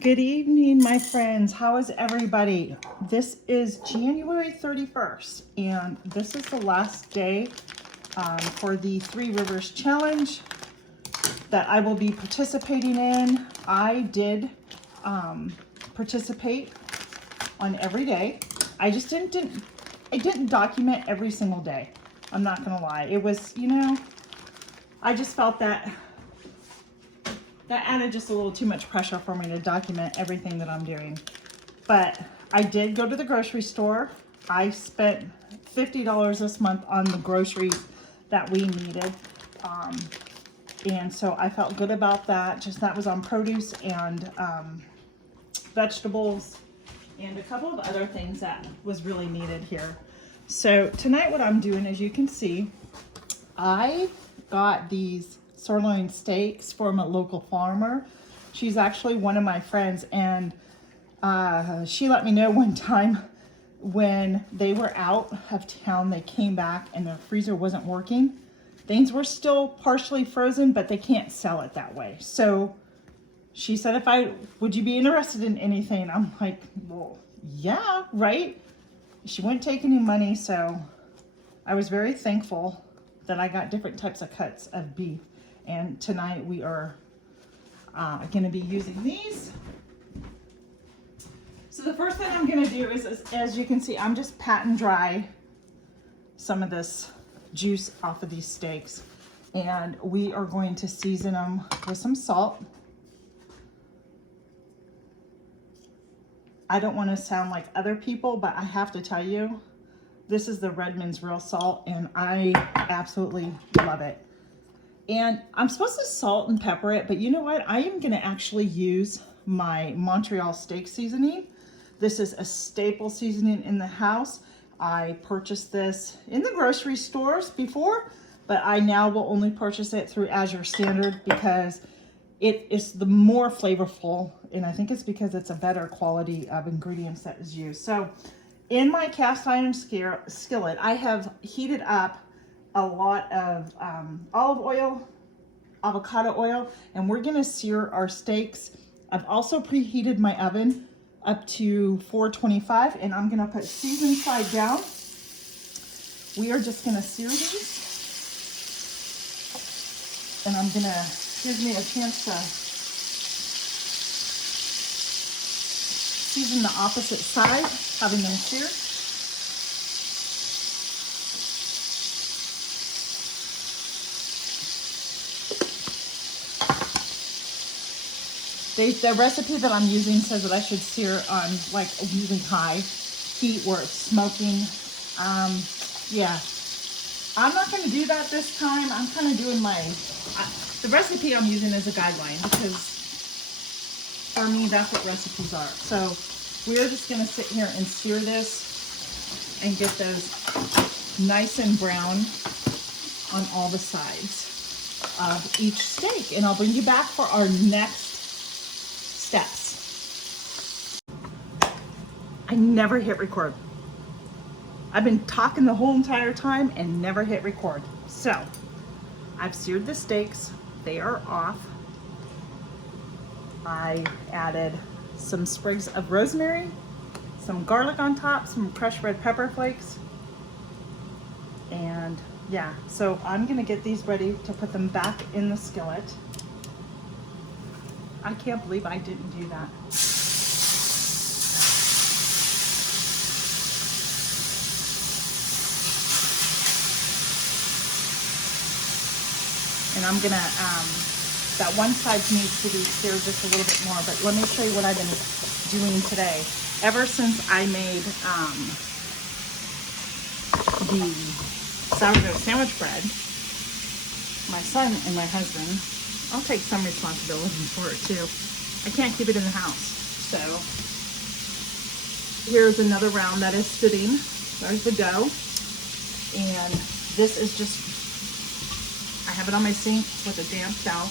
Good evening, my friends. How is everybody? This is January 31st, and this is the last day for the Three Rivers Challenge that I will be participating in. I did participate on every day. I just didn't document every single day. I'm not gonna lie. It was, I just felt that added just a little too much pressure for me to document everything that I'm doing. But I did go to the grocery store. I spent $50 this month on the groceries that we needed. And so I felt good about that. Just that was on produce and vegetables and a couple of other things that was really needed here. So tonight what I'm doing, as you can see, I got these sirloin steaks from a local farmer. She's actually one of my friends, and she let me know one time when they were out of town, they came back and their freezer wasn't working. Things were still partially frozen, but they can't sell it that way. So she said, would you be interested in anything? I'm like, well, yeah, right? She wouldn't take any money, so I was very thankful that I got different types of cuts of beef. And tonight we are going to be using these. So the first thing I'm going to do is, as you can see, I'm just pat and dry some of this juice off of these steaks. And we are going to season them with some salt. I don't want to sound like other people, but I have to tell you, this is the Redmond's Real Salt, and I absolutely love it. And I'm supposed to salt and pepper it, but you know what? I am going to actually use my Montreal steak seasoning. This is a staple seasoning in the house. I purchased this in the grocery stores before, but I now will only purchase it through Azure Standard because it is the more flavorful, and I think it's because it's a better quality of ingredients that is used. So in my cast iron skillet, I have heated up a lot of olive oil, avocado oil, and we're gonna sear our steaks. I've also preheated my oven up to 425, and I'm gonna put seasoned side down. We are just gonna sear these, and I'm gonna, gives me a chance to season the opposite side, having them seared. The recipe that I'm using says that I should sear on like a really high heat where it's smoking. Yeah, I'm not going to do that this time. I'm kind of doing the recipe I'm using as a guideline because for me, that's what recipes are. So we're just going to sit here and sear this and get those nice and brown on all the sides of each steak. And I'll bring you back for our next steps. I never hit record. I've been talking the whole entire time and never hit record. So I've seared the steaks. They are off. I added some sprigs of rosemary, some garlic on top, some crushed red pepper flakes. And yeah, so I'm gonna get these ready to put them back in the skillet. I can't believe I didn't do that. And I'm gonna, that one side needs to be seared just a little bit more, but let me show you what I've been doing today. Ever since I made the sourdough sandwich bread, my son and my husband, I'll take some responsibility for it too. I can't keep it in the house. So here's another round that is sitting. There's the dough. And this is just, I have it on my sink with a damp towel,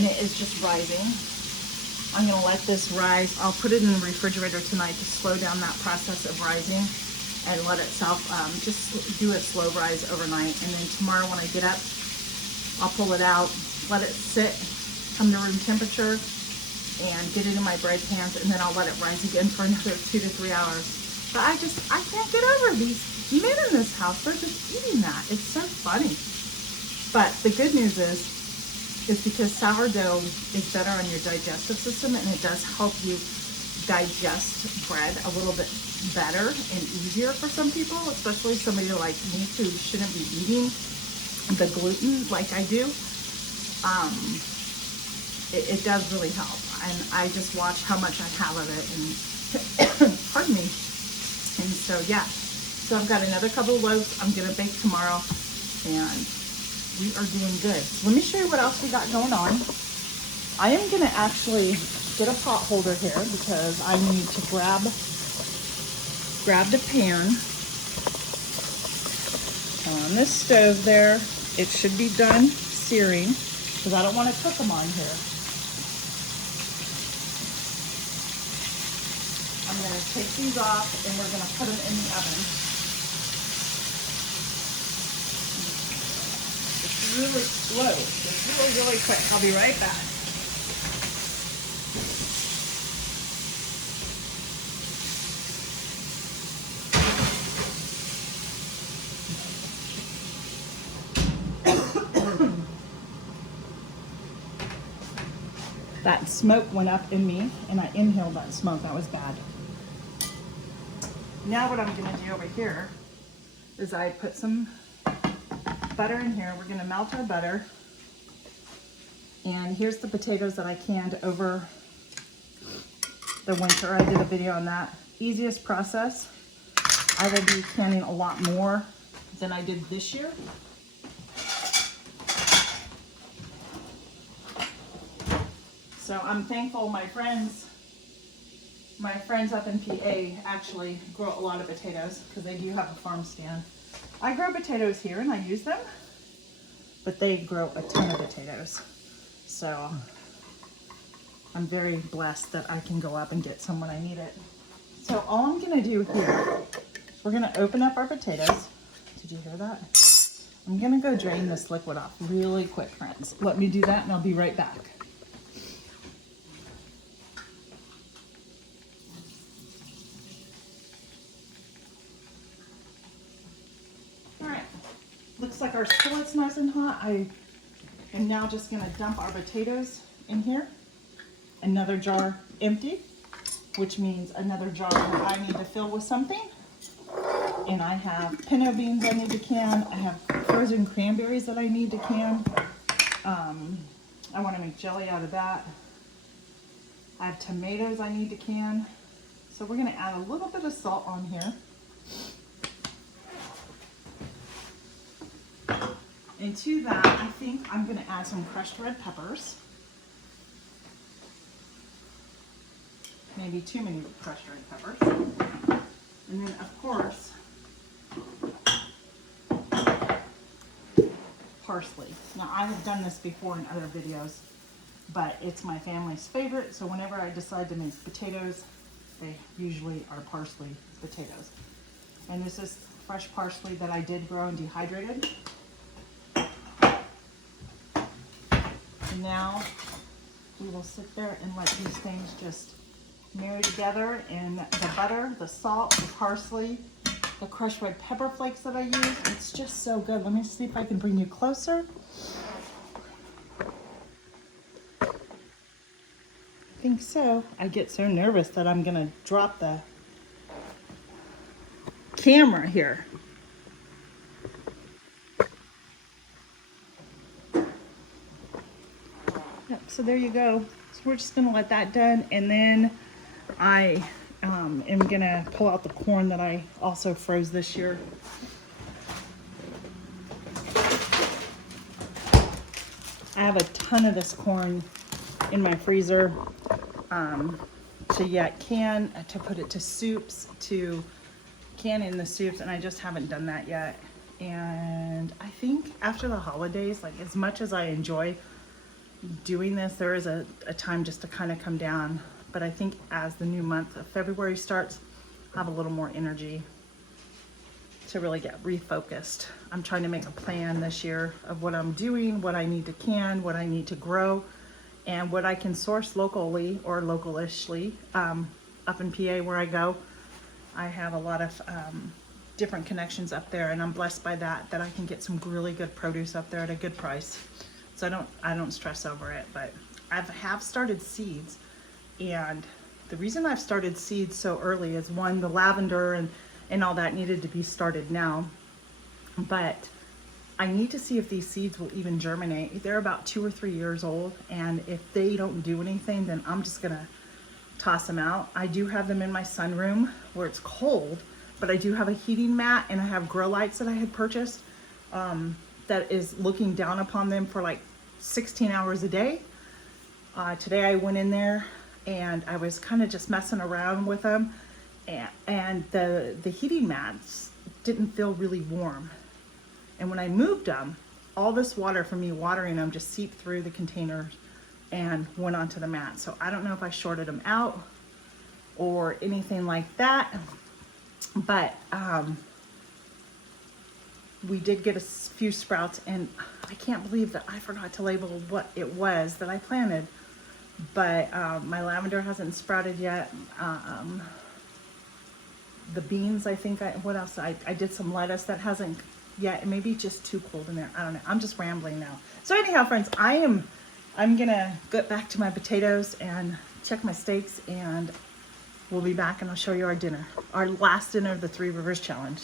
and it is just rising. I'm gonna let this rise. I'll put it in the refrigerator tonight to slow down that process of rising and let itself just do a slow rise overnight. And then tomorrow when I get up, I'll pull it out, let it sit, come to room temperature, and get it in my bread pans, and then I'll let it rise again for another 2 to 3 hours. But I can't get over these men in this house. They're just eating that. It's so funny. But the good news is because sourdough is better on your digestive system, and it does help you digest bread a little bit better and easier for some people, especially somebody like me who shouldn't be eating the gluten like I do. It does really help, and I just watch how much I have of it, and pardon me. And so yeah, so I've got another couple of loaves I'm gonna bake tomorrow, and we are doing good. Let me show you what else we got going on. I am gonna actually get a pot holder here because I need to grab the pan on this stove there. It should be done searing because I don't want to cook them on here. I'm going to take these off and we're going to put them in the oven. It's really slow. It's really quick. I'll be right back. That smoke went up in me and I inhaled that smoke. That was bad. Now what I'm going to do over here is I put some butter in here. We're going to melt our butter. And here's the potatoes that I canned over the winter. I did a video on that. Easiest process. I will be canning a lot more than I did this year. So I'm thankful my friends up in PA actually grow a lot of potatoes because they do have a farm stand. I grow potatoes here and I use them, but they grow a ton of potatoes. So I'm very blessed that I can go up and get some when I need it. So all I'm gonna do here, we're gonna open up our potatoes. Did you hear that? I'm gonna go drain this liquid off really quick, friends. Let me do that and I'll be right back. Looks like our skillet's nice and hot. I am now just gonna dump our potatoes in here. Another jar empty, which means another jar that I need to fill with something. And I have pinto beans I need to can. I have frozen cranberries that I need to can. I wanna make jelly out of that. I have tomatoes I need to can. So we're gonna add a little bit of salt on here. And to that, I think I'm going to add some crushed red peppers. Maybe too many crushed red peppers. And then, of course, parsley. Now, I have done this before in other videos, but it's my family's favorite. So whenever I decide to make potatoes, they usually are parsley potatoes. And this is fresh parsley that I did grow and dehydrated. Now we will sit there and let these things just marry together in the butter, the salt, the parsley, the crushed red pepper flakes that I use. It's just so good. Let me see if I can bring you closer. I think so. I get so nervous that I'm gonna drop the camera here. Yep, so there you go. So we're just gonna let that done, and then I am gonna pull out the corn that I also froze this year. I have a ton of this corn in my freezer to yet can, to put it to soups, to can in the soups, and I just haven't done that yet. And I think after the holidays, like as much as I enjoy doing this, there is a time just to kind of come down. But I think as the new month of February starts, I have a little more energy to really get refocused. I'm trying to make a plan this year of what I'm doing, what I need to can, what I need to grow, and what I can source locally or localishly up in PA where I go. I have a lot of different connections up there, and I'm blessed by that I can get some really good produce up there at a good price. So I don't stress over it. But I have started seeds, and the reason I've started seeds so early is, one, the lavender and all that needed to be started now, but I need to see if these seeds will even germinate. They're about 2 or 3 years old, and if they don't do anything, then I'm just gonna toss them out. I do have them in my sunroom where it's cold, but I do have a heating mat, and I have grow lights that I had purchased that is looking down upon them for like 16 hours a day. Today I went in there and I was kind of just messing around with them, and the heating mats didn't feel really warm. And when I moved them, all this water from me watering them just seeped through the containers and went onto the mat. So I don't know if I shorted them out or anything like that. But we did get a few sprouts, and I can't believe that I forgot to label what it was that I planted. But my lavender hasn't sprouted yet. The beans, I think, what else? I did some lettuce that hasn't yet. Maybe just too cold in there. I don't know. I'm just rambling now. So anyhow, friends, I'm gonna get back to my potatoes and check my steaks, and we'll be back and I'll show you our dinner, our last dinner of the Three Rivers Challenge.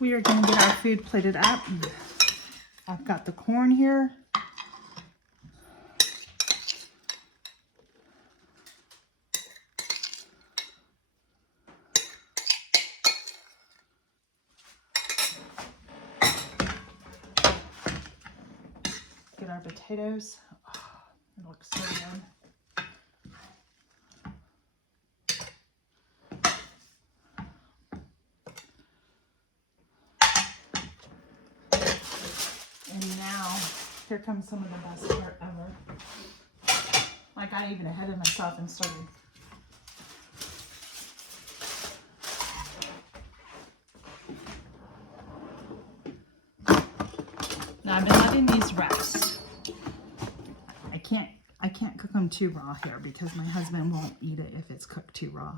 We are gonna get our food plated up. I've got the corn here. Get our potatoes. Oh, it looks so good. And now, here comes some of the best part ever. Like, I even ahead of myself and started. Now, I've been letting these rest. I can't cook them too raw here because my husband won't eat it if it's cooked too raw.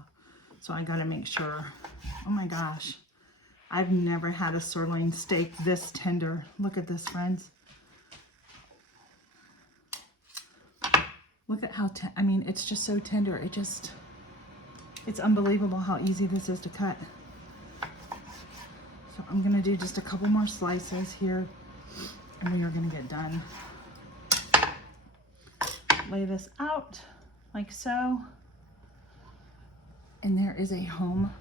So I gotta make sure. Oh my gosh. I've never had a sirloin steak this tender. Look at this, friends. Look at how, I mean, it's just so tender. It's unbelievable how easy this is to cut. So I'm gonna do just a couple more slices here, and we are gonna get done. Lay this out like so. And there is a home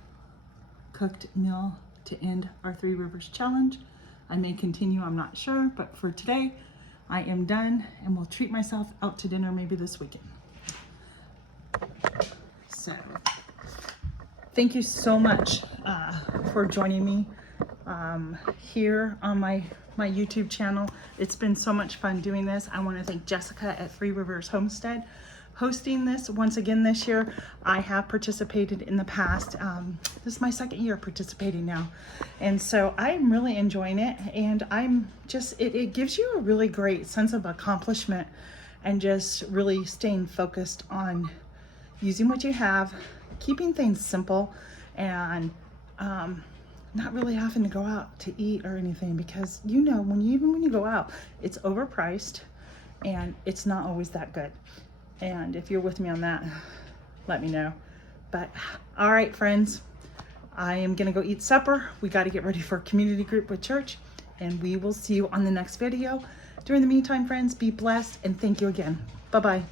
cooked meal to end our Three Rivers Challenge. I may continue, I'm not sure, but for today, I am done, and will treat myself out to dinner maybe this weekend. So, thank you so much for joining me here on my YouTube channel. It's been so much fun doing this. I want to thank Jessica at Three Rivers Homestead hosting this once again this year. I have participated in the past. This is my second year participating now, and so I'm really enjoying it, and I'm just it gives you a really great sense of accomplishment, and just really staying focused on using what you have, keeping things simple, and not really having to go out to eat or anything, because even when you go out, it's overpriced and it's not always that good. And if you're with me on that, let me know. But all right, friends, I am gonna go eat supper. We got to get ready for community group with church, and we will see you on the next video. During the meantime, friends, be blessed, and thank you again. Bye-bye.